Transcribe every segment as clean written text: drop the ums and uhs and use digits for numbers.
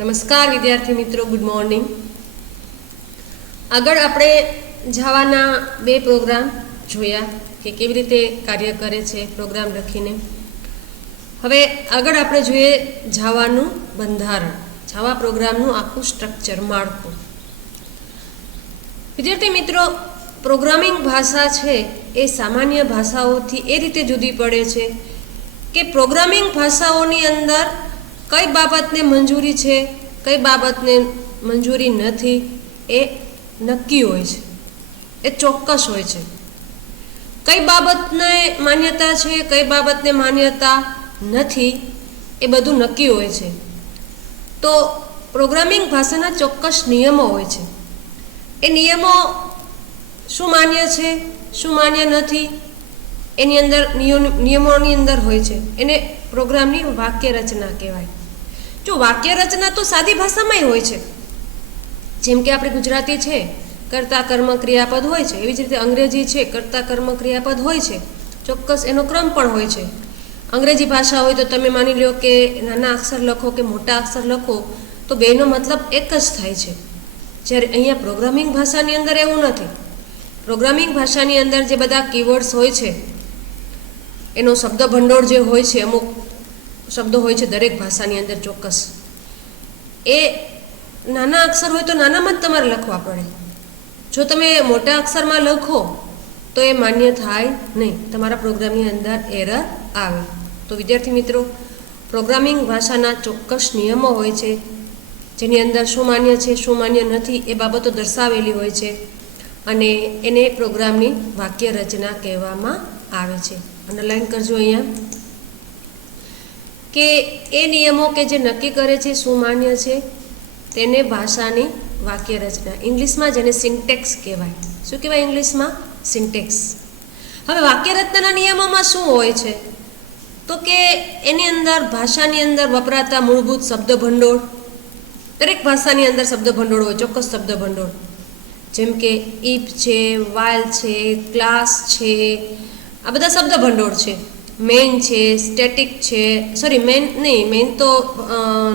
નમસ્કાર વિદ્યાર્થી મિત્રો, ગુડ મોર્નિંગ. આગળ આપણે જાવાના બે પ્રોગ્રામ જોયા કે કેવી રીતે કાર્ય કરે છે પ્રોગ્રામ લખીને. હવે આગળ આપણે જોઈએ જાવાનું બંધારણ, જાવા પ્રોગ્રામનું આખું સ્ટ્રક્ચર, માળખું. વિદ્યાર્થી મિત્રો, પ્રોગ્રામિંગ ભાષા છે એ સામાન્ય ભાષાઓથી એ રીતે જુદી પડે છે કે પ્રોગ્રામિંગ ભાષાઓની અંદર કઈ બાબતને મંજૂરી છે, કઈ બાબતને મંજૂરી નથી, એ નક્કી હોય છે, એ ચોક્કસ હોય છે. કઈ બાબતને માન્યતા છે, કઈ બાબતને માન્યતા નથી, એ બધું નક્કી હોય છે. તો પ્રોગ્રામિંગ ભાષાના ચોક્કસ નિયમો હોય છે. એ નિયમો શું માન્ય છે, શું માન્ય નથી, એની અંદર નિયમોની અંદર હોય છે. એને પ્રોગ્રામની વાક્ય રચના કહેવાય. જો વાક્ય રચના તો સાદી ભાષામાંય હોય છે, જેમ કે આપણે ગુજરાતી છે કર્તા કર્મ ક્રિયાપદ હોય છે, એવી જ રીતે અંગ્રેજી છે કર્તા કર્મ ક્રિયાપદ હોય છે, ચોક્કસ એનો ક્રમ પણ હોય છે. અંગ્રેજી ભાષા હોય તો તમે માની લો કે નાના અક્ષર લખો કે મોટા અક્ષર લખો તો બેનો મતલબ એક જ થાય છે. જ્યારે અહીંયા પ્રોગ્રામિંગ ભાષાની અંદર એવું નથી. પ્રોગ્રામિંગ ભાષાની અંદર જે બધા કીવર્ડ્સ હોય છે, એનો શબ્દ ભંડોળ જે હોય છે, અમુક શબ્દો હોય છે દરેક ભાષાની અંદર ચોક્કસ, એ નાના અક્ષર હોય તો નાનામાં જ તમારે લખવા પડે. જો તમે મોટા અક્ષરમાં લખો તો એ માન્ય થાય નહીં, તમારા પ્રોગ્રામની અંદર એરર આવે. તો વિદ્યાર્થી મિત્રો, પ્રોગ્રામિંગ ભાષાના ચોક્કસ નિયમો હોય છે, જેની અંદર શું માન્ય છે, શું માન્ય નથી, એ બાબતો દર્શાવેલી હોય છે, અને એને પ્રોગ્રામની વાક્ય રચના કહેવામાં આવે છે. અંડરલાઈન કરજો અહીંયા કે એ નિયમો કે જે નક્કી કરે છે શું માન્ય છે તેને ભાષાની વાક્ય રચના, ઇંગ્લિશમાં જેને સિન્ટેક્સ કહેવાય. શું કહેવાય ઇંગ્લિશમાં? સિન્ટેક્સ. હવે વાક્ય રચનાના નિયમોમાં શું હોય છે તો કે એની અંદર ભાષાની અંદર વપરાતા મૂળભૂત શબ્દ ભંડોળ, દરેક ભાષાની અંદર શબ્દ ભંડોળ હોય, ચોક્કસ શબ્દ ભંડોળ, જેમ કે ઇફ છે, વાઇલ છે, ક્લાસ છે, આ બધા શબ્દ ભંડોળ છે. મેઇન છે, સ્ટેટિક છે, સોરી મેઇન નહીં, મેઇન તો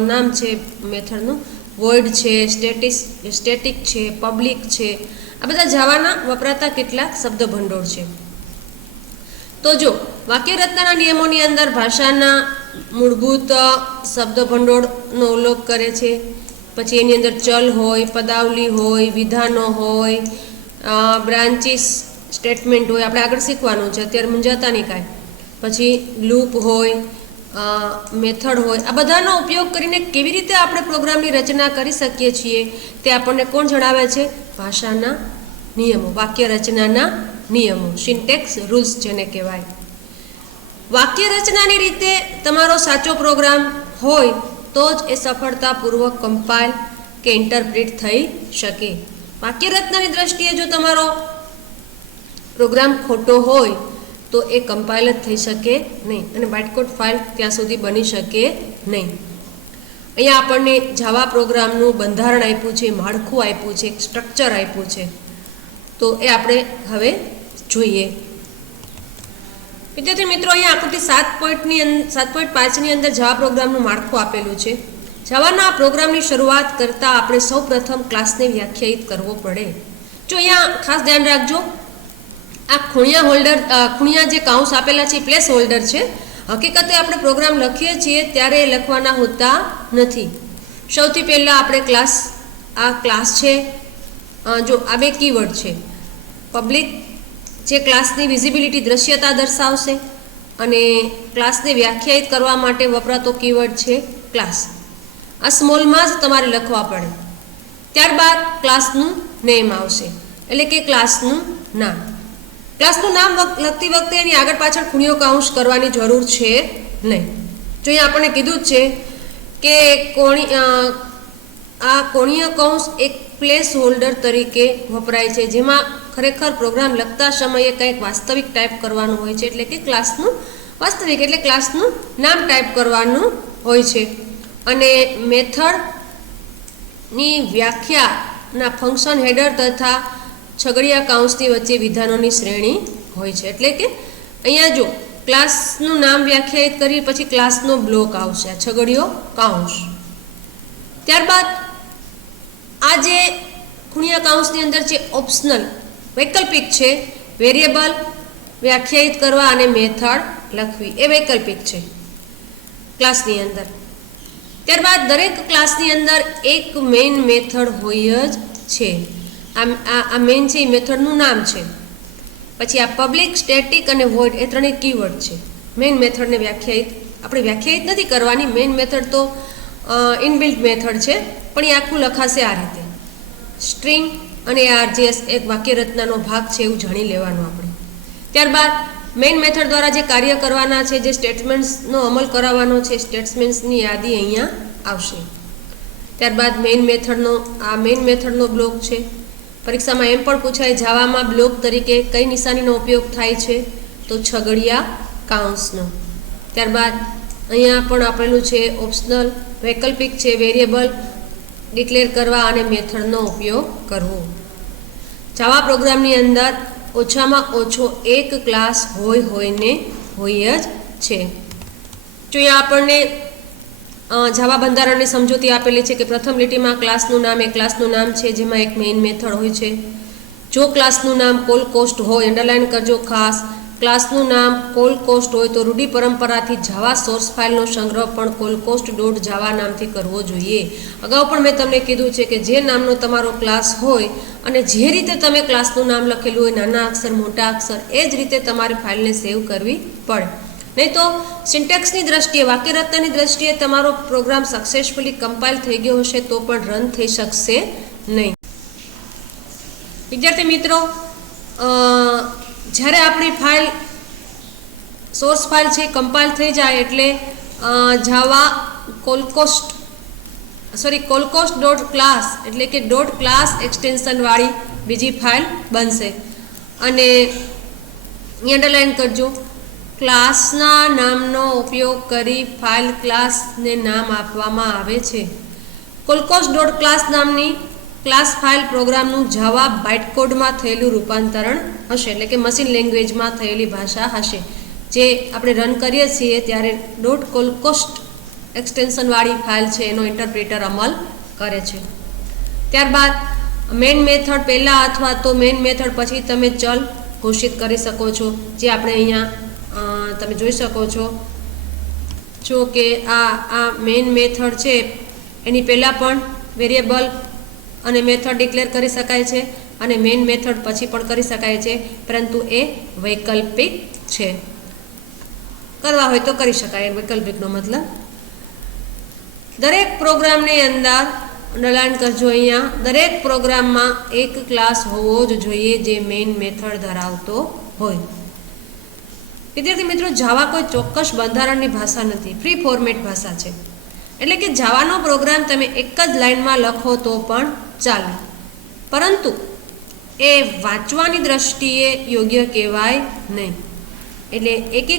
નામ છે મેથડનું, વોઇડ છે, સ્ટેટિક છે, પબ્લિક છે, આ બધા જાવાના વપરાતા કેટલાક શબ્દ ભંડોળ છે. તો જો વાક્ય રચનાના નિયમોની અંદર ભાષાના મૂળભૂત શબ્દ ભંડોળનો ઉલ્લેખ કરે છે. પછી એની અંદર ચલ હોય, પદાવલી હોય, વિધાનો હોય, બ્રાન્ચીસ સ્ટેટમેન્ટ હોય, આપણે આગળ શીખવાનું છે, અત્યારે મૂંઝાતા નહીં કાંઈ. પછી લૂપ હોય, મેથડ હોય, આ બધાનો ઉપયોગ કરીને કેવી રીતે આપણે પ્રોગ્રામની રચના કરી શકીએ છીએ તે આપણને કોણ જણાવે છે? ભાષાના નિયમો, વાક્ય રચનાના નિયમો, સિન્ટેક્સ રૂલ્સ જેને કહેવાય. વાક્ય રચનાની રીતે તમારો સાચો પ્રોગ્રામ હોય તો જ એ સફળતાપૂર્વક કમ્પાઇલ કે ઇન્ટરપ્રિટ થઈ શકે. વાક્ય રચનાની દ્રષ્ટિએ જો તમારો પ્રોગ્રામ ખોટો હોય તો એ કમ્પાઇલ જ થઈ શકે નહીં, અને બાઇટકોડ ફાઇલ ત્યાં સુધી બની શકે નહીં. અહીંયા આપણને જાવા પ્રોગ્રામનું બંધારણ આપ્યું છે, માળખું આપ્યું છે, સ્ટ્રક્ચર આપ્યું છે, તો એ આપણે હવે જોઈએ. વિદ્યાર્થી મિત્રો, અહીંયા આકૃતિ 7.5ની અંદર જાવા પ્રોગ્રામનું માળખું આપેલું છે. જાવાના પ્રોગ્રામની શરૂઆત કરતાં આપણે સૌ પ્રથમ ક્લાસને વ્યાખ્યાયિત કરવો પડે. જો અહીંયા ખાસ ધ્યાન રાખજો, આ ખૂણિયા જે કાઉન્સ આપેલા છે એ પ્લેસ હોલ્ડર છે. હકીકતે આપણે પ્રોગ્રામ લખીએ છીએ ત્યારે એ લખવાના હોતા નથી. સૌથી પહેલાં આપણે આ ક્લાસ છે, જો આ બે કીવર્ડ છે. પબ્લિક જે ક્લાસની વિઝિબિલિટી, દ્રશ્યતા દર્શાવશે, અને ક્લાસને વ્યાખ્યાયિત કરવા માટે વપરાતો કીવર્ડ છે ક્લાસ. આ સ્મોલમાં જ તમારે લખવા પડે. ત્યારબાદ ક્લાસનું નેમ આવશે, એટલે કે ક્લાસનું નામ. ક્લાસનું નામ લખતી વખતે એની આગળ પાછળ ખૂણિયો કાઉન્સ કરવાની જરૂર છે નહીં. જો અહીંયા આપણને કીધું જ છે કે આ કોણીય કૌંસ એક પ્લેસ હોલ્ડર તરીકે વપરાય છે, જેમાં ખરેખર પ્રોગ્રામ લખતા સમયે કંઈક વાસ્તવિક ટાઈપ કરવાનું હોય છે, એટલે કે ક્લાસનું વાસ્તવિક એટલે ક્લાસનું નામ ટાઈપ કરવાનું હોય છે. અને મેથડની વ્યાખ્યાના ફંક્શન હેડર તથા છગડીયા કાઉન્સની વચ્ચે વિધાનોની શ્રેણી હોય છે. એટલે કે અહીંયા જો ક્લાસનું નામ વ્યાખ્યાયિત કરી પછી ક્લાસનો બ્લોક આવશે, આ છગડીયો કાઉન્સ. ત્યારબાદ આ જે ખૂણિયા કૌંસની અંદર જે ઓપ્શનલ વૈકલ્પિક છે, વેરિયેબલ વ્યાખ્યાયિત કરવા અને મેથડ લખવી, એ વૈકલ્પિક છે ક્લાસની અંદર. ત્યારબાદ દરેક ક્લાસની અંદર એક મેઇન મેથડ હોય જ છે. આ મેઇન છે એ મેથડનું નામ છે. પછી આ પબ્લિક, સ્ટેટિક અને વોઇડ એ ત્રણેય કીવર્ડ છે. મેઇન મેથડને આપણે વ્યાખ્યાયિત નથી કરવાની. મેઇન મેથડ તો ઇનબિલ્ટ મેથડ છે, પણ એ આખું લખાશે આ રીતે. સ્ટ્રિંગ અને આરજેએસ એક વાક્ય રચનાનો ભાગ છે એવું જાણી લેવાનું આપણે. ત્યારબાદ મેઇન મેથડ દ્વારા જે કાર્ય કરવાના છે, જે સ્ટેટમેન્ટ્સનો અમલ કરાવવાનો છે, સ્ટેટમેન્ટ્સની યાદી અહીંયા આવશે. ત્યારબાદ મેઇન મેથડનો બ્લોક છે. પરીક્ષામાં એમ પણ પૂછાય, જાવામાં બ્લોક તરીકે કઈ નિશાનીનો ઉપયોગ થાય છે? તો છગડિયા કાઉન્સનો. ત્યારબાદ અહીંયા પણ આપેલું છે ઓપ્શનલ, વૈકલ્પિક છે, વેરિયેબલ ડિક્લેર કરવા અને મેથડનો ઉપયોગ કરવો. જાવા પ્રોગ્રામની અંદર ઓછામાં ઓછો એક ક્લાસ હોય જ છે. જો અહીંયા આપણને જાવા બંધારણની સમજૂતી આપેલી છે કે પ્રથમ લીટીમાં ક્લાસનું નામ એ ક્લાસનું નામ છે જેમાં એક મેઇન મેથડ હોય છે. જો ક્લાસનું નામ કોલ કોસ્ટ હોય, અંડરલાઇન કરજો ખાસ, ક્લાસનું નામ કોલ કોસ્ટ હોય તો રૂઢિ પરંપરાથી જાવા સોર્સ ફાઇલનો સંગ્રહ પણ કોલકોસ્ટ ડોટ જાવા નામથી કરવો જોઈએ. અગાઉ પણ મેં તમને કીધું છે કે જે નામનો તમારો ક્લાસ હોય અને જે રીતે તમે ક્લાસનું નામ લખેલું હોય, નાના અક્ષર, મોટા અક્ષર, એ જ રીતે તમારી ફાઇલને સેવ કરવી પડે. નહીં તો સિન્ટેક્સની દ્રષ્ટિએ, વાક્યરચનાની દ્રષ્ટિએ તમારો પ્રોગ્રામ સક્સેસફુલી કમ્પાઇલ થઈ ગયો હશે તો પણ રન થઈ શકશે નહીં. વિદ્યાર્થી મિત્રો, જ્યારે આપણી ફાઇલ સોર્સ ફાઇલ છે કમ્પાઇલ થઈ જાય એટલે જાવા કોલકોસ્ટ ડોટ ક્લાસ એટલે કે ડોટ ક્લાસ એક્સટેન્શનવાળી બીજી ફાઇલ બનશે. અને અંડરલાઇન કરજો, ક્લાસના નામનો ઉપયોગ કરી ફાઇલ ક્લાસને નામ આપવામાં આવે છે. કોલકોસ્ટ ડોટ ક્લાસ નામની ક્લાસ ફાઇલ પ્રોગ્રામનું જાવા બાઇટકોડમાં થયેલું રૂપાંતરણ હશે, એટલે કે મશીન લેંગ્વેજમાં થયેલી ભાષા હશે. જે આપણે રન કરીએ છીએ ત્યારે ડોટ કોલકોસ્ટ એક્સટેન્શનવાળી ફાઇલ છે એનો ઇન્ટરપ્રિટર અમલ કરે છે. ત્યારબાદ મેઇન મેથડ પહેલાં અથવા તો મેઇન મેથડ પછી તમે ચલ ઘોષિત કરી શકો છો, જે આપણે અહીંયા તમે જોઈ શકો છો કે આ મેઇન મેથડ છે એની પહેલાં પણ વેરિયેબલ અને મેથડ ડિક્લેર કરી શકાય છે અને મેઇન મેથડ પછી પણ કરી શકાય છે, પરંતુ એ વૈકલ્પિક છે. કરવા હોય તો કરી શકાય. વૈકલ્પિકનો મતલબ દરેક પ્રોગ્રામની અંદર અંડરલાઇન કરજો, અહીંયા દરેક પ્રોગ્રામમાં એક ક્લાસ હોવો જ જોઈએ જે મેઇન મેથડ ધરાવતો હોય. વિદ્યાર્થી મિત્રો, જાવા કોઈ ચોક્કસ બંધારણની ભાષા નથી, ફ્રી ફોર્મેટ ભાષા છે. એટલે કે જાવાનો પ્રોગ્રામ તમે એક જ લાઇનમાં લખો તો પણ ચાલે, પરંતુ એ વાંચવાની દ્રષ્ટિએ યોગ્ય કહેવાય નહીં. એટલે એક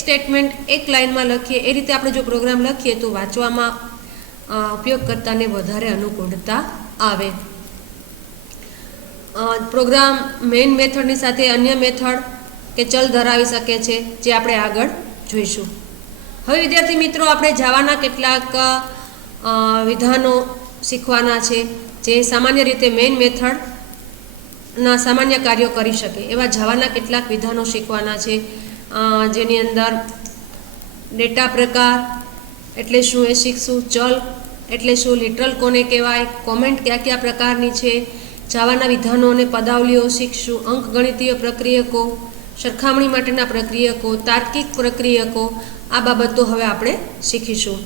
સ્ટેટમેન્ટ એક લાઇનમાં લખીએ એ રીતે આપણે જો પ્રોગ્રામ લખીએ તો વાંચવામાં ઉપયોગકર્તાને વધારે અનુકૂળતા આવે. પ્રોગ્રામ મેઇન મેથડની સાથે અન્ય મેથડ કે ચલ ધરાવી શકે છે, જે આપણે આગળ જોઈશું. હવે વિદ્યાર્થી મિત્રો, આપણે જાવાના કેટલાક વિધાનો શીખવાના છે જે સામાન્ય રીતે મેઇન મેથડના સામાન્ય કાર્યો કરી શકે એવા જાવાના કેટલાક વિધાનો શીખવાના છે, જેની અંદર ડેટા પ્રકાર એટલે શું એ શીખશું, ચલ એટલે શું, લિટરલ કોને કહેવાય, કોમેન્ટ કયા પ્રકારની છે, જાવાના વિધાનો અને પદાવલીઓ શીખશું, અંકગણિતીય પ્રક્રિયકો, સરખામણી માટેના પ્રક્રિયકો, તાર્કિક પ્રક્રિયકો, આ બાબતો હવે આપણે શીખીશું.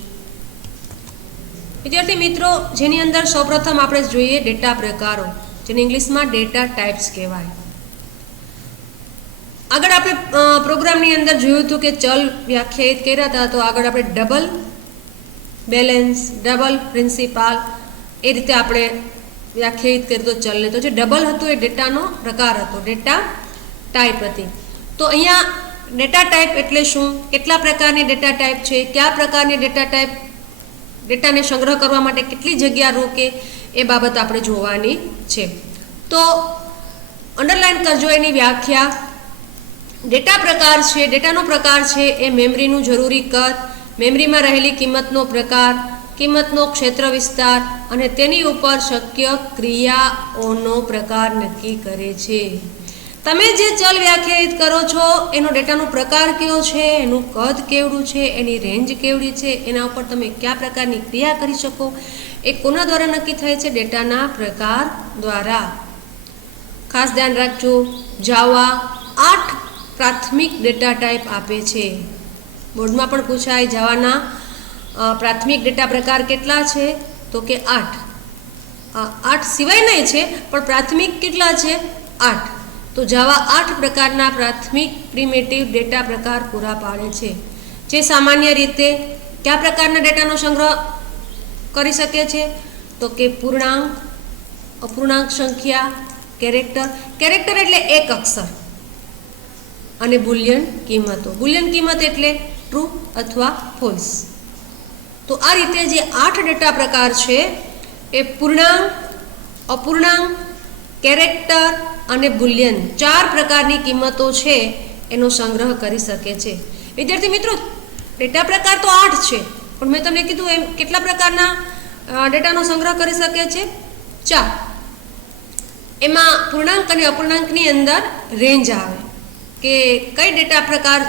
વિદ્યાર્થી મિત્રો, જેની અંદર સૌપ્રથમ આપણે જોઈએ ડેટા પ્રકારો, જેને ઇંગ્લિશમાં ડેટા ટાઈપ્સ કહેવાય. આગળ આપણે પ્રોગ્રામની અંદર જોયું હતું કે ચલ વ્યાખ્યાયિત કર્યા હતા, તો આગળ આપણે ડબલ બેલેન્સ, ડબલ પ્રિન્સિપાલ એ રીતે આપણે વ્યાખ્યાયિત કર્યું તો ચલને. તો જે ડબલ હતું એ ડેટાનો પ્રકાર હતો, ડેટા ટાઈપ હતી. તો અહીંયા ડેટા ટાઈપ એટલે શું, કેટલા પ્રકારની ડેટા ટાઈપ છે, કયા પ્રકારની ડેટા ટાઈપ ડેટાને સંગ્રહ કરવા માટે કેટલી જગ્યા રોકે એ બાબત આપણે જોવાની છે. તો અંડરલાઇન કરજો એની વ્યાખ્યા. ડેટા પ્રકાર છે, ડેટાનો પ્રકાર છે એ મેમરીનું જરૂરી કદ, મેમરીમાં રહેલી કિંમતનો પ્રકાર, કિંમતનો ક્ષેત્ર વિસ્તાર અને તેની ઉપર શક્ય ક્રિયાઓનો પ્રકાર નક્કી કરે છે. તમે જે ચલ વ્યાખ્યાયિત કરો છો એનો ડેટાનો પ્રકાર કયો છે, એનું કદ કેવડું છે, એની રેન્જ કેવડી છે, એના ઉપર તમે કયા પ્રકારની ક્રિયા કરી શકો એ કોના દ્વારા નક્કી થાય છે? ડેટાના પ્રકાર દ્વારા. ખાસ ધ્યાન રાખજો, જાવા 8 પ્રાથમિક ડેટા ટાઈપ આપે છે. બોર્ડમાં પણ પૂછાય જાવાના પ્રાથમિક ડેટા પ્રકાર કેટલા છે? તો કે 8. 8 સિવાય નહીં છે પણ પ્રાથમિક કેટલા છે? 8. તો જાવા 8 પ્રકારના પ્રાથમિક પ્રિમિટિવ ડેટા પ્રકાર પૂરા પાડે છે, જે સામાન્ય રીતે કયા પ્રકારના ડેટાનો સંગ્રહ કરી શકે છે? તો કે પૂર્ણાંક, અપૂર્ણાંક સંખ્યા, કેરેક્ટર એટલે એક અક્ષર, અને બુલિયન કિંમતો. બુલિયન કિંમત એટલે ટ્રુ અથવા ફોલ્સ. તો આ રીતે જે 8 ડેટા પ્રકાર છે એ પૂર્ણાંક, અપૂર્ણાંક, કેરેક્ટર અને બુલિયન 4 પ્રકારની કિંમતો છે એનો સંગ્રહ કરી શકે છે. વિદ્યાર્થી મિત્રો, ડેટા પ્રકાર તો 8 છે, પણ મેં તમને કીધું એમ કેટલા પ્રકારના ડેટાનો સંગ્રહ કરી શકે છે? 4. એમાં પૂર્ણાંક અને અપૂર્ણાંકની અંદર રેન્જ આવે કે કઈ ડેટા પ્રકાર,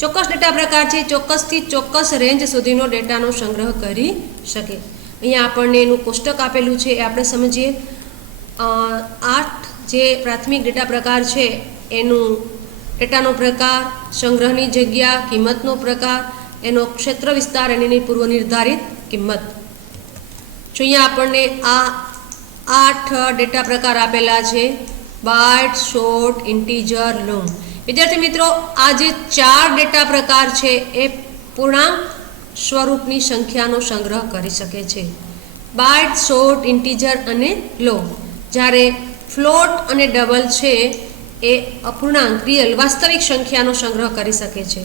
ચોક્કસ ડેટા પ્રકાર છે ચોક્કસથી ચોક્કસ રેન્જ સુધીનો ડેટાનો સંગ્રહ કરી શકે. અહીંયા આપણને એનું કોષ્ટક આપેલું છે એ આપણે સમજીએ. 8 જે પ્રાથમિક ડેટા પ્રકાર છે એનું ડેટાનો પ્રકાર, સંગ્રહની જગ્યા, કિંમતનો પ્રકાર, એનો ક્ષેત્ર વિસ્તાર અને એની પૂર્વ નિર્ધારિત કિંમત. જો અહીંયા આપણને આ 8 ડેટા પ્રકાર આપેલા છે: બાઇટ, શોર્ટ, ઇન્ટીજર, લોંગ. વિદ્યાર્થી મિત્રો, આ જે 4 ડેટા પ્રકાર છે એ પૂર્ણાંક સ્વરૂપની સંખ્યાનો સંગ્રહ કરી શકે છે: બાઇટ, શોર્ટ, ઇન્ટીજર અને લોંગ. જ્યારે ફ્લોટ અને ડબલ છે એ અપૂર્ણાંક, રિયલ, વાસ્તવિક સંખ્યાનો સંગ્રહ કરી શકે છે.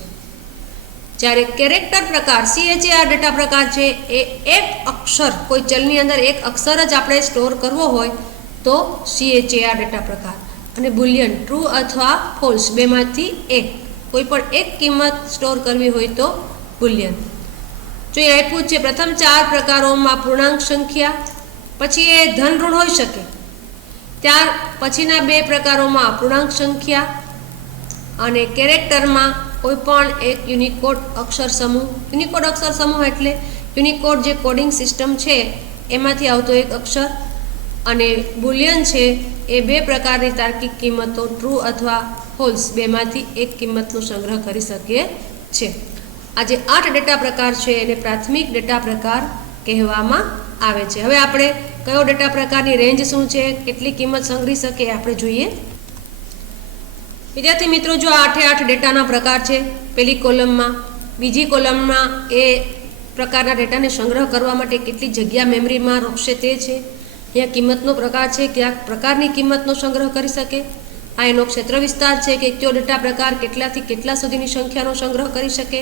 જ્યારે કેરેક્ટર પ્રકાર, CHAR ડેટા પ્રકાર છે એ એક અક્ષર, કોઈ ચલની અંદર એક અક્ષર જ આપણે સ્ટોર કરવો હોય તો CHAR ડેટા પ્રકાર. અને બુલિયન, ટ્રુ અથવા ફોલ્સ, બેમાંથી એક, કોઈ પણ એક કિંમત સ્ટોર કરવી હોય તો બુલિયન. જો એ આપ્યું છે પ્રથમ 4 પ્રકારોમાં પૂર્ણાંક સંખ્યા, પછી એ ધન ઋણ હોઈ શકે. ત્યાર પછીના 2 પ્રકારોમાં અપૂર્ણાંક સંખ્યા, અને કેરેક્ટરમાં કોઈ પણ એક યુનિકોડ અક્ષર સમૂહ. યુનિકોડ અક્ષર સમૂહ એટલે યુનિકોડ જે કોડિંગ સિસ્ટમ છે એમાંથી આવતો એક અક્ષર. અને બુલિયન છે એ 2 પ્રકારની તાર્કિક કિંમતો, ટ્રુ અથવા ફોલ્સ, બેમાંથી એક કિંમતનો સંગ્રહ કરી શકે છે. આ જે 8 ડેટા પ્રકાર છે એને પ્રાથમિક ડેટા પ્રકાર કહેવામાં આવે છે. હવે આપણે કયો ડેટા પ્રકારની રેન્જ શું છે, કેટલી કિંમત સંગ્રહી શકે આપણે જોઈએ. વિદ્યાર્થી મિત્રો, જો 8 ડેટાના પ્રકાર છે પહેલી કોલમમાં, બીજી કોલમમાં એ પ્રકારના ડેટાને સંગ્રહ કરવા માટે કેટલી જગ્યા મેમરીમાં રોકશે તે છે. અહીંયા કિંમતનો પ્રકાર છે, કયા પ્રકારની કિંમતનો સંગ્રહ કરી શકે. આ એનો ક્ષેત્ર વિસ્તાર છે કે કયો ડેટા પ્રકાર કેટલાથી કેટલા સુધીની સંખ્યાનો સંગ્રહ કરી શકે.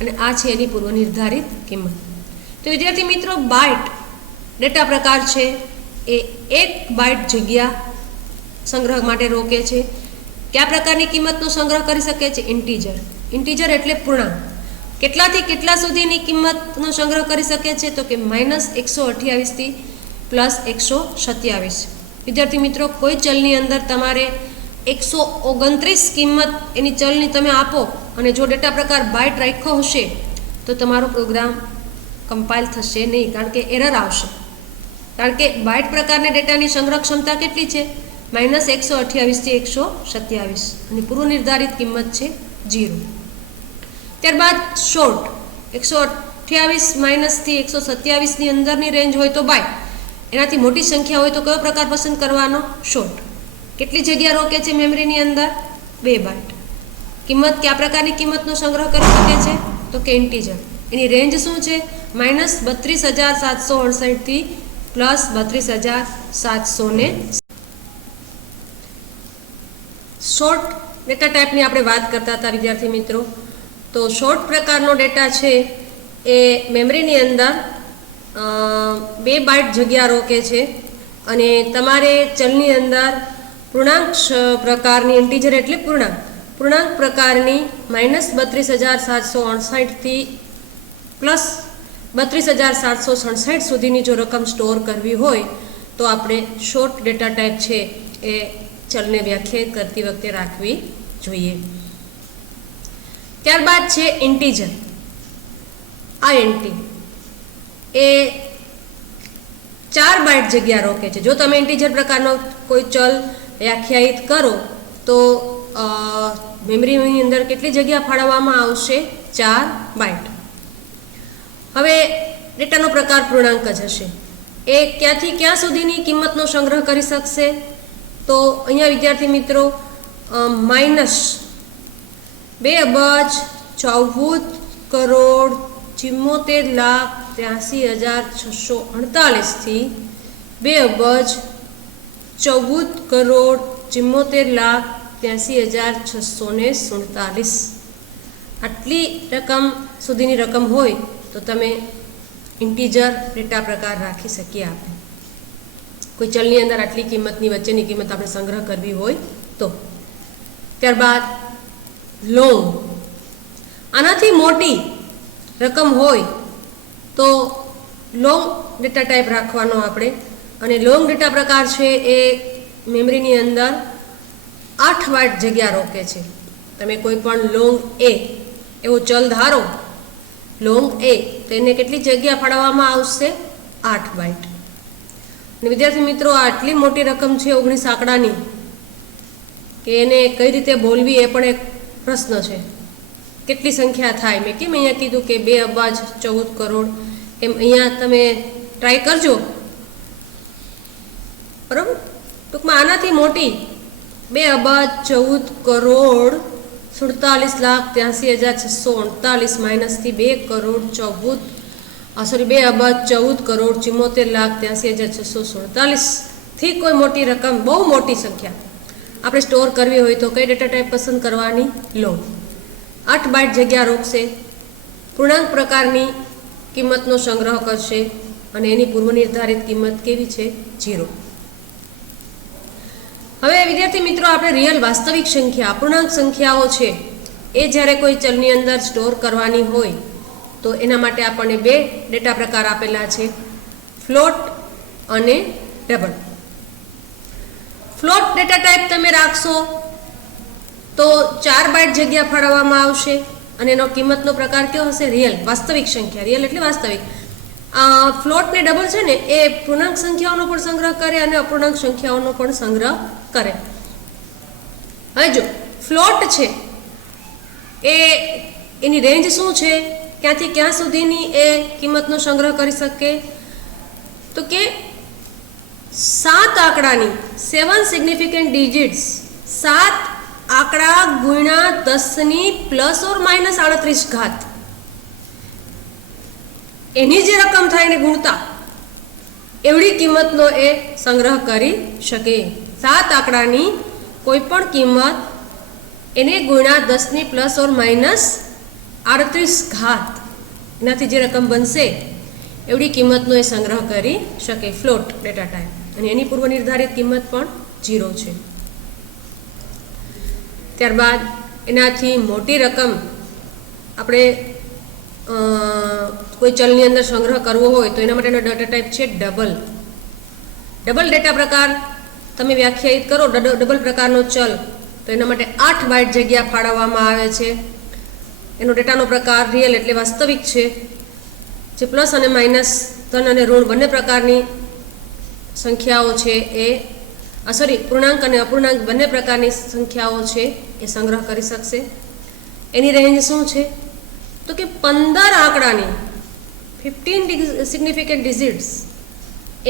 અને આ છે એની પૂર્વ નિર્ધારિત કિંમત. તો વિદ્યાર્થી મિત્રો, બાઇટ ડેટા પ્રકાર છે એ 1 બાઇટ જગ્યા સંગ્રહ માટે રોકે છે. કયા પ્રકારની કિંમતનો સંગ્રહ કરી શકે છે? ઇન્ટીજર એટલે પૂર્ણાંક. કેટલાથી કેટલા સુધીની કિંમતનો સંગ્રહ કરી શકે છે? તો કે -128 થી +127. વિદ્યાર્થી મિત્રો, કોઈ ચલની અંદર તમારે 129 કિંમત એની ચલની તમે આપો અને જો ડેટા પ્રકાર બાઇટ રાખ્યો હશે તો તમારો પ્રોગ્રામ કમ્પાઇલ થશે નહીં, કારણ કે એરર આવશે. કારણ કે બાઇટ પ્રકારના ડેટાની સંગ્રહ ક્ષમતા કેટલી છે? -128 થી 127, અને પૂર્વ નિર્ધારિત કિંમત છે 0. ત્યારબાદ શોર્ટ, 128 થી 127ની અંદરની રેન્જ હોય તો બાઇટ, એનાથી મોટી સંખ્યા હોય તો કયો પ્રકાર પસંદ કરવાનો? શોર્ટ. કેટલી જગ્યા રોકે છે મેમરીની અંદર? 2 બાઇટ. કિંમત, કયા પ્રકારની કિંમતનો સંગ્રહ કરી શકે છે? તો કે ઇન્ટીજર. એની રેન્જ શું છે? -32768 થી +32700. શોર્ટ ડેટા ટાઈપની આપણે વાત કરતા હતા વિદ્યાર્થી મિત્રો. તો શોર્ટ પ્રકારનો ડેટા છે એ મેમરીની અંદર 2 બાઇટ જગ્યા રોકે છે, અને તમારે ચલની અંદર પૂર્ણાંક પ્રકારની, ઇન્ટીજર એટલે પૂર્ણાંક પ્રકારની -32768 થી 32,767 સુધીની જો રકમ સ્ટોર કરવી હોય તો આપણે શોર્ટ ડેટા ટાઈપ છે એ ચલને વ્યાખ્યાયિત કરતી વખતે રાખવી જોઈએ. ત્યારબાદ છે ઇન્ટીજર. આ એન્ટી એ 4 બાઇટ જગ્યા રોકે છે. જો તમે ઇન્ટીજર પ્રકારનો કોઈ ચલ વ્યાખ્યાયિત કરો તો મેમરીની અંદર કેટલી જગ્યા ફાળવવામાં આવશે? 4 બાઇટ. હવે ડેટાનો પ્રકાર પૂર્ણાંક જ હશે. એ ક્યાંથી ક્યાં સુધીની કિંમતનો સંગ્રહ કરી શકશે? તો અહીંયા વિદ્યાર્થી મિત્રો -2,14,74,83,648 થી 2,14,74,83,647 આટલી રકમ સુધીની રકમ હોય તો તમે ઇન્ટીજર ડેટા પ્રકાર રાખી શકીએ. આપણે કોઈ ચલની અંદર આટલી કિંમતની વચ્ચેની કિંમત આપણે સંગ્રહ કરવી હોય તો. ત્યારબાદ લોંગ. આનાથી મોટી રકમ હોય તો લોંગ ડેટા ટાઈપ રાખવાનો આપણે. અને લોંગ ડેટા પ્રકાર છે એ મેમરીની અંદર 8 બાઇટ જગ્યા રોકે છે. તમે કોઈ પણ લોંગ એ એવો ચલ ધારો, લોંગ એ, તો એને કેટલી જગ્યા ફાળવવામાં આવશે? 8 બાઇટ. અને વિદ્યાર્થી મિત્રો આટલી મોટી રકમ છે 19 આંકડાની કે એને કઈ રીતે બોલવી એ પણ એક પ્રશ્ન છે. કેટલી સંખ્યા થાય? મેં કેમ અહીંયા કીધું કે 2 અબજ 14 કરોડ, એમ અહીંયા તમે ટ્રાય કરજો, બરાબર. ટૂંકમાં આનાથી મોટી 2 અબજ 14 કરોડ 47,83,638 માઇનસથી 2 અબજ 74,74,74,83,647 થી કોઈ મોટી રકમ, બહુ મોટી સંખ્યા આપણે સ્ટોર કરવી હોય તો કઈ ડેટા ટાઈપ પસંદ કરવાની? લોંગ. 8 બાઇટ જગ્યા રોકશે, પૂર્ણાંક પ્રકારની કિંમતનો સંગ્રહ કરશે અને એની પૂર્વ નિર્ધારિત કિંમત કેવી છે? 0. હવે વિદ્યાર્થી મિત્રો આપણે રિયલ વાસ્તવિક સંખ્યા, અપૂર્ણાંક સંખ્યાઓ છે એ જ્યારે કોઈ ચલની અંદર સ્ટોર કરવાની હોય તો એના માટે આપણને 2 ડેટા પ્રકાર આપેલા છે, ફ્લોટ અને ડબલ. ફ્લોટ ડેટા ટાઈપ તમે રાખશો તો 4 બાઇટ જગ્યા ફાળવવામાં આવશે અને એનો કિંમતનો પ્રકાર કયો હશે? રિયલ, વાસ્તવિક સંખ્યા. રિયલ એટલે વાસ્તવિક. ફ્લોટ ને ડબલ છે ને એ પૂર્ણાંક સંખ્યાઓનો પણ સંગ્રહ કરે અને અપૂર્ણાંક સંખ્યાઓનો પણ સંગ્રહ કરે. હવે જો ફ્લોટ છે એ એની રેન્જ શું છે? ક્યાંથી ક્યાં સુધીની એ કિંમતનો સંગ્રહ કરી શકે? તો કે 7 આંકડાની, 7 સિગ્નિફિકન્ટ ડિજિટ્સ, 7 આંકડા ગુણ્યા 10 પ્લસ ઓર માઇનસ 38 ઘાત, એની જે રકમ થાય એને ગુણતા એવડી કિંમતનો એ સંગ્રહ કરી શકે. 7 આંકડાની કોઈ પણ કિંમત એને ગુણ્યા 10 પ્લસ ઓર માઇનસ 38 ઘાત, એનાથી જે રકમ બનશે એવડી કિંમતનો એ સંગ્રહ કરી શકે. Float data type. અને એની પૂર્વ નિર્ધારિત કિંમત પણ 0 છે. ત્યારબાદ એનાથી મોટી રકમ આપણે કોઈ ચલની અંદર સંગ્રહ કરવો હોય તો એના માટેનો ડેટા ટાઈપ છે ડબલ. ડબલ ડેટા પ્રકાર તમે વ્યાખ્યાયિત કરો, ડબલ પ્રકારનો ચલ, તો એના માટે 8 બાઇટ જગ્યા ફાળવવામાં આવે છે. એનો ડેટાનો પ્રકાર રિયલ એટલે વાસ્તવિક છે, જે પ્લસ અને માઇનસ, ધન અને ઋણ બંને પ્રકારની સંખ્યાઓ છે એ પૂર્ણાંક અને અપૂર્ણાંક બંને પ્રકારની સંખ્યાઓ છે એ સંગ્રહ કરી શકશે. એની રેન્જ શું છે? તો કે 15 આંકડાની, 15 સિગ્નિફિકન્ટ ડિજિટ્સ,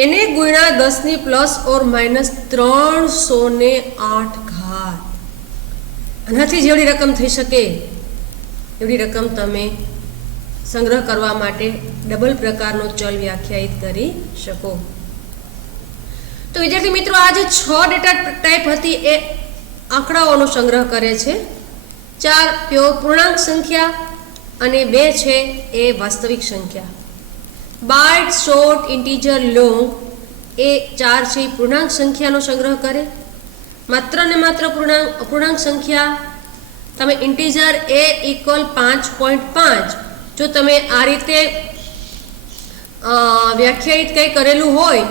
એને ગુણ્યા 10 પ્લસ ઓર માઇનસ 308 ઘાત. આનાથી જેવડી રકમ થઈ શકે એવડી રકમ તમે સંગ્રહ કરવા માટે ડબલ પ્રકારનો ચલ વ્યાખ્યાયિત કરી શકો. તો વિદ્યાર્થી મિત્રો આ જે 6 ડેટા ટાઈપ હતી એ આંકડાઓનો સંગ્રહ કરે છે. 4 પ્યોર પૂર્ણાંક સંખ્યા અને 2 છે એ વાસ્તવિક સંખ્યા. બાઇટ, શોર્ટ, ઇન્ટીજર, લોંગ એ 4 છે એ પૂર્ણાંક સંખ્યાનો સંગ્રહ કરે. માત્ર ને માત્ર અપૂર્ણાંક સંખ્યા તમે ઇન્ટીજર a = 5.5 જો તમે આ રીતે વ્યાખ્યાયિત કંઈ કરેલું હોય,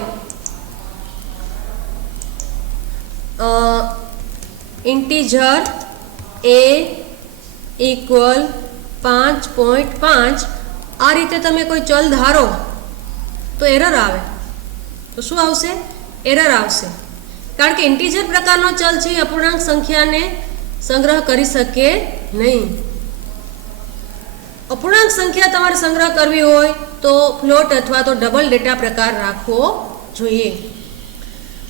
ઇન્ટીજર a ઇક્વલ 5.5 આ રીતે તમે કોઈ ચલ ધારો તો એરર આવે. તો શું આવશે? એરર આવશે, કારણ કે ઇન્ટીજર પ્રકારનો ચલ છે એ અપૂર્ણાંક સંખ્યાને સંગ્રહ કરી શકે નહીં. અપૂર્ણાંક સંખ્યા તમારે સંગ્રહ કરવી હોય તો ફ્લોટ અથવા તો ડબલ ડેટા પ્રકાર રાખવો જોઈએ.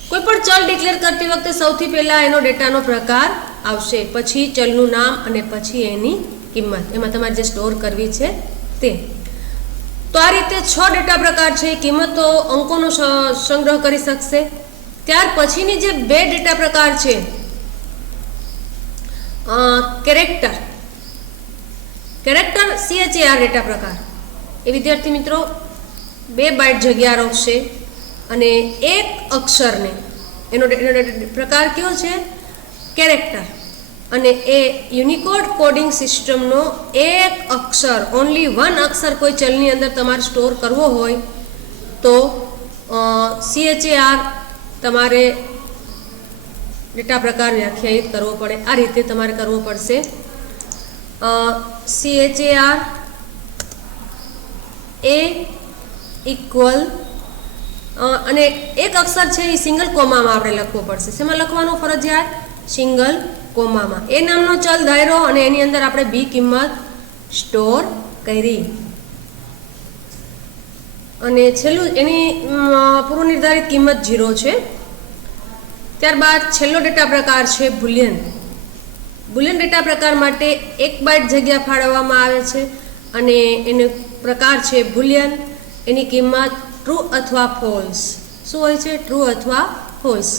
કોઈ પણ ચલ ડિક્લેર કરતી વખતે સૌથી પહેલાં એનો ડેટાનો પ્રકાર આવશે, પછી ચલનું નામ અને પછી એની કિંમત, એમાં તમારે જે સ્ટોર કરવી છે તે. તો આ રીતે 6 ડેટા પ્રકાર છે, કિંમતો અંકોનો સંગ્રહ કરી શકશે. ત્યાર પછીની જે 2 ડેટા પ્રકાર છે, કેરેક્ટર CHAR ડેટા પ્રકાર, એ વિદ્યાર્થી મિત્રો 2 બાઇટ જગ્યા રોકશે અને એક અક્ષરને એનો પ્રકાર કયો છે? કેરેક્ટર. અને એ યુનિકોડ કોડિંગ સિસ્ટમનો એક અક્ષર, ઓનલી 1 અક્ષર કોઈ ચલની અંદર તમારે સ્ટોર કરવો હોય તો CHAR તમારે ડેટા પ્રકાર વ્યાખ્યાયિત કરવો પડે. આ રીતે તમારે કરવો પડશે. CHAR A ઇક્વલ અને એક અક્ષર છે એ સિંગલ કોમામાં આપણે લખવો પડશે. શેમાં લખવાનું ફરજિયાત? સિંગલ કોમામાં. એ નામનો ચલ ધાર્યો અને એની અંદર આપણે બી કિંમત સ્ટોર કરી અને છેલ્લું એની પૂર્વ નિર્ધારિત કિંમત 0 છે. ત્યારબાદ છેલ્લો ડેટા પ્રકાર છે બુલિયન. બુલિયન ડેટા પ્રકાર માટે 1 બાઇટ જગ્યા ફાળવવામાં આવે છે અને એનો પ્રકાર છે બુલિયન. એની કિંમત ટ્રુ અથવા ફોલ્સ. શું હોય છે? ટ્રુ અથવા ફોલ્સ.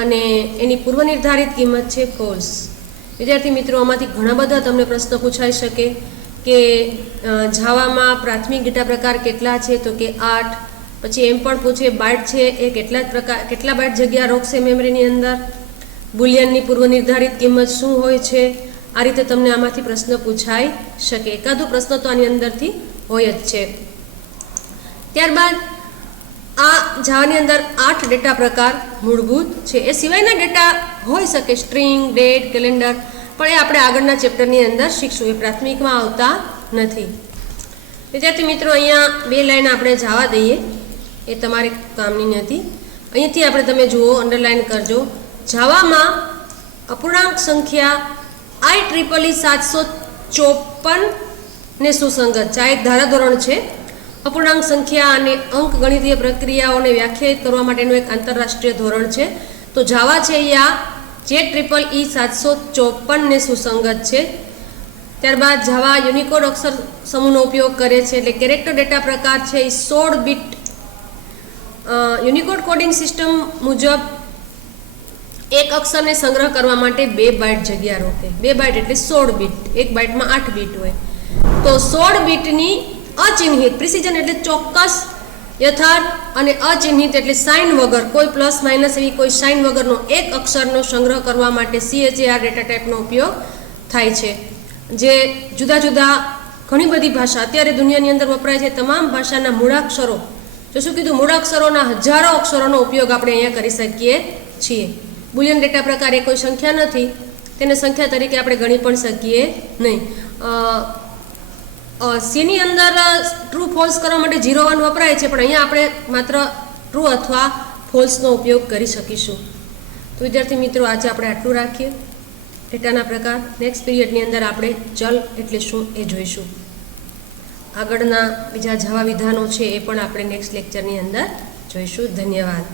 અને એની પૂર્વ નિર્ધારિત કિંમત છે ફોલ્સ. વિદ્યાર્થી મિત્રો, આમાંથી ઘણા બધા તમને પ્રશ્ન પૂછાઈ શકે કે જાવામાં પ્રાથમિક ડેટા પ્રકાર કેટલા છે? તો કે 8. પછી એમ પણ પૂછે બાઇટ છે એ કેટલા બાઇટ જગ્યા રોકશે મેમરીની અંદર? બુલિયનની પૂર્વ નિર્ધારિત કિંમત શું હોય છે? આ રીતે તમને આમાંથી પ્રશ્ન પૂછાઈ શકે. એકાદો પ્રશ્ન તો આની અંદરથી હોય જ છે. ત્યારબાદ આ જાવાની અંદર 8 ડેટા પ્રકાર મૂળભૂત છે. એ સિવાયના ડેટા હોઈ શકે, સ્ટ્રિંગ, ડેટ, કેલેન્ડર, પણ એ આપણે આગળના ચેપ્ટરની અંદર શીખશું, એ પ્રાથમિકમાં આવતા નથી. વિદ્યાર્થી મિત્રો, અહીંયા 2 લાઈન આપણે જવા દઈએ, એ તમારે કામની નથી. અહીંથી આપણે તમે જુઓ, અંડરલાઈન કરજો. જાવામાં અપૂર્ણાંક સંખ્યા IEEE 754 ને સુસંગત છે. આ એક ધારાધોરણ છે. અપૂર્ણાંક સંખ્યા અને અંક ગણિતીય પ્રક્રિયાઓને વ્યાખ્યાયિત કરવા માટેનું એક આંતરરાષ્ટ્રીય ધોરણ છે. તો જાવા છે એ આ IEEE 754 ને સુસંગત છે. ત્યારબાદ જાવા યુનિકોડ અક્ષર સમૂહનો ઉપયોગ કરે છે, એટલે કેરેક્ટર ડેટા પ્રકાર છે એ 16 બીટ યુનિકોડ કોડિંગ સિસ્ટમ મુજબ એક અક્ષરને સંગ્રહ કરવા માટે 2 બાઇટ જગ્યા રોકે. 2 બાઇટ એટલે 16 બીટ. 1 બાઇટમાં 8 બીટ હોય. તો 16 બીટની અચિહ્નિત, પ્રિસિઝન એટલે ચોક્કસ, યથાર્થ, અને અચિહ્નિત એટલે સાઇન વગર, કોઈ પ્લસ માઇનસ એવી કોઈ સાઇન વગરનો એક અક્ષરનો સંગ્રહ કરવા માટે CHAR ડેટા ટાઈપનો ઉપયોગ થાય છે. જે જુદા જુદા ઘણી બધી ભાષા અત્યારે દુનિયાની અંદર વપરાય છે, તમામ ભાષાના મૂળાક્ષરો, જો શું કીધું, મૂળાક્ષરોના હજારો અક્ષરોનો ઉપયોગ આપણે અહીંયા કરી શકીએ છીએ. બુલિયન ડેટા પ્રકાર એ કોઈ સંખ્યા નથી, તેને સંખ્યા તરીકે આપણે ગણી પણ શકીએ નહીં. સીની અંદર ટ્રુ ફોલ્સ કરવા માટે 0 1 વપરાય છે, પણ અહીંયા આપણે માત્ર ટ્રુ અથવા ફોલ્સનો ઉપયોગ કરી શકીશું. તો વિદ્યાર્થી મિત્રો, આજે આપણે આટલું રાખીએ ડેટાના પ્રકાર. નેક્સ્ટ પીરિયડની અંદર આપણે ચલ એટલે શું એ જોઈશું. આગળના બીજા જાવા વિધાનો છે એ પણ આપણે નેક્સ્ટ લેક્ચરની અંદર જોઈશું. ધન્યવાદ.